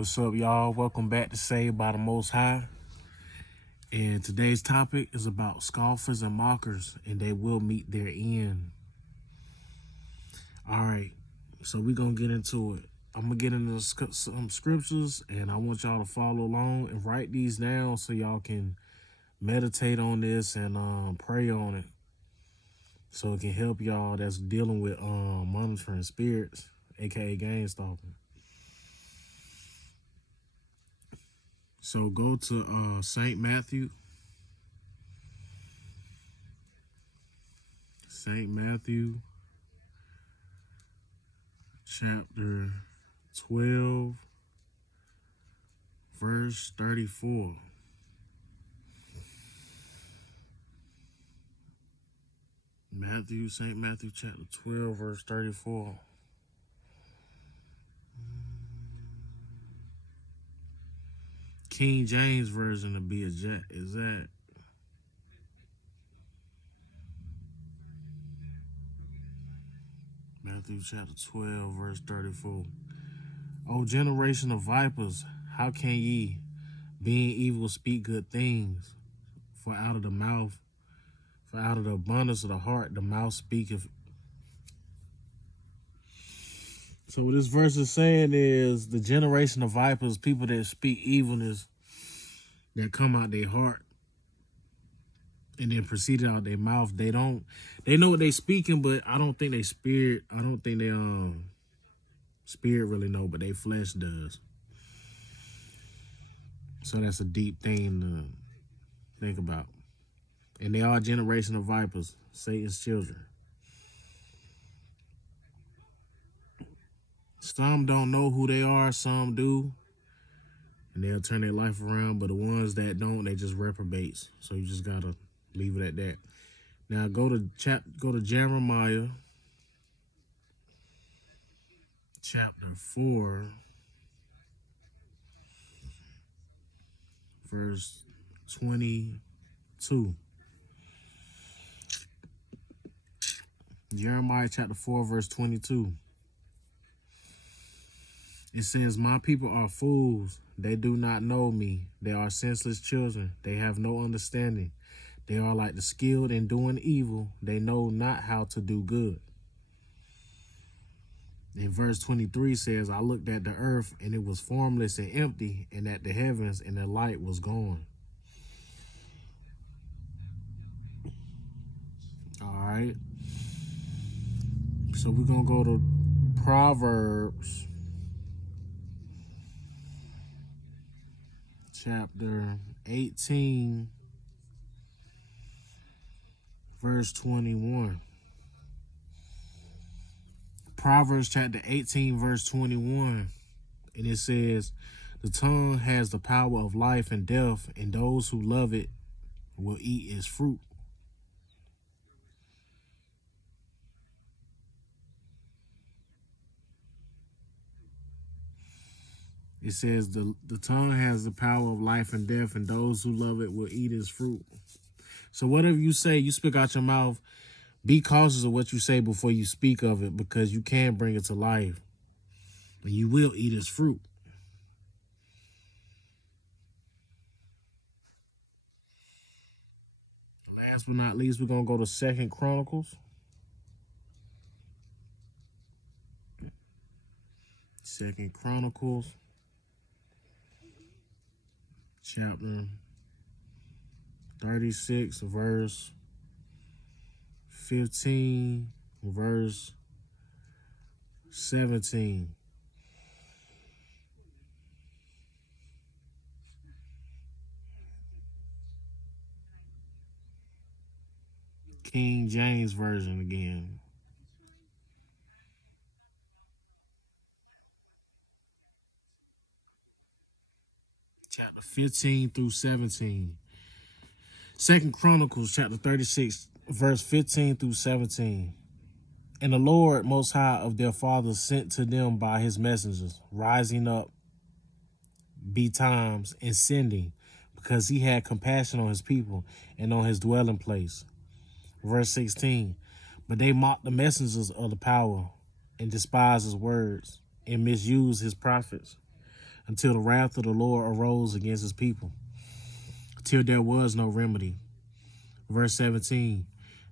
What's up, y'all? Welcome back to Saved by the Most High. And today's topic is about scoffers and mockers, and they will meet their end. All right, so we're going to get into it. I'm going to get into some scriptures, and I want y'all to follow along and write these down so y'all can meditate on this and pray on it, so it can help y'all that's dealing with monitoring spirits, aka game stalking. So go to St. Matthew chapter 12, verse 34. St. Matthew chapter 12, verse 34. King James Version to be exact. Matthew chapter 12, verse 34. O generation of vipers, how can ye, being evil, speak good things? For out of the abundance of the heart, the mouth speaketh. So what this verse is saying is the generation of vipers, people that speak evilness, that come out their heart and then proceed out their mouth. They know what they speaking, but I don't think they spirit really know, but they flesh does. So that's a deep thing to think about. And they are a generation of vipers, Satan's children. Some don't know who they are, some do. And they'll turn their life around, but the ones that don't, they just reprobates. So you just gotta leave it at that. Now go to Jeremiah chapter 4, verse 22. Jeremiah chapter 4, verse 22. It says, my people are fools. They do not know me. They are senseless children. They have no understanding. They are like the skilled in doing evil. They know not how to do good. And verse 23 says, I looked at the earth, and it was formless and empty, and at the heavens, and the light was gone. All right. So we're going to go to Proverbs chapter 18, verse 21. Proverbs chapter 18, verse 21. And it says, the tongue has the power of life and death, and those who love it will eat its fruit. It says the tongue has the power of life and death, and those who love it will eat its fruit. So whatever you say, you speak out your mouth, be cautious of what you say before you speak of it, because you can bring it to life, and you will eat its fruit. Last but not least, we're going to go to 2 Chronicles. 2 Chronicles chapter 36, verse 15, verse 17. King James Version again. Chapter 15 through 17. 2 Chronicles chapter 36, verse 15 through 17. And the Lord Most High of their fathers sent to them by his messengers, rising up betimes and sending, because he had compassion on his people and on his dwelling place. Verse 16. But they mocked the messengers of the power and despised his words and misused his prophets. until the wrath of the Lord arose against his people, till there was no remedy. Verse 17,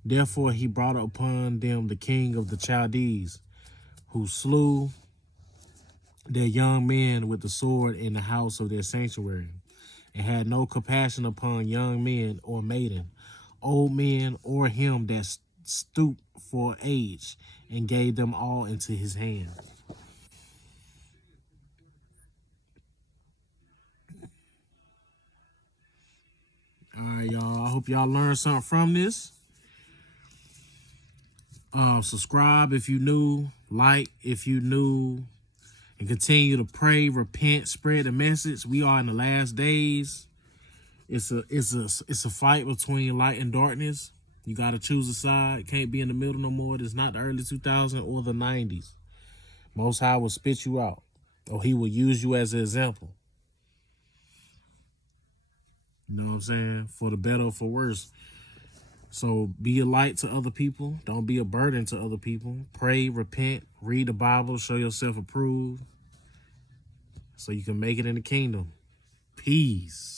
therefore he brought upon them the king of the Chaldees, who slew their young men with the sword in the house of their sanctuary, and had no compassion upon young men or maiden, old men or him that stooped for age, and gave them all into his hand. All right, y'all. I hope y'all learned something from this. Subscribe if you new, like if you new, and continue to pray, repent, spread the message. We are in the last days. It's a fight between light and darkness. You got to choose a side. Can't be in the middle no more. It's not the early 2000s or the 90s. Most High will spit you out, or he will use you as an example. You know what I'm saying? For the better or for worse. So be a light to other people. Don't be a burden to other people. Pray, repent, read the Bible, show yourself approved so you can make it in the kingdom. Peace.